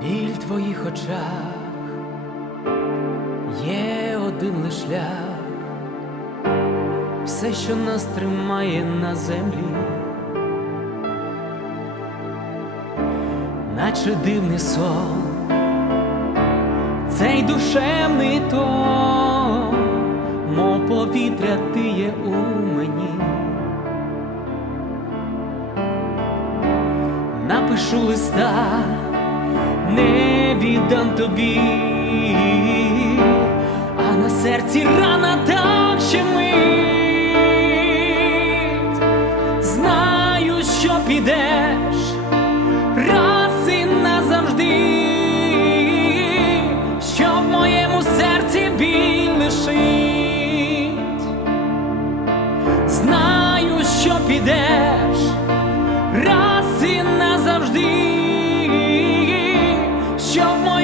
біль твоїх очах. Є один лиш шлях, все, що нас тримає на землі, наче дивний сон, цей душевний тон, мов повітря ти є у мені. Напишу листа, віддам тобі, а на серці рана так щемить. Знаю, що підеш раз і назавжди, що в моєму серці біль лишить. Знаю, що підеш your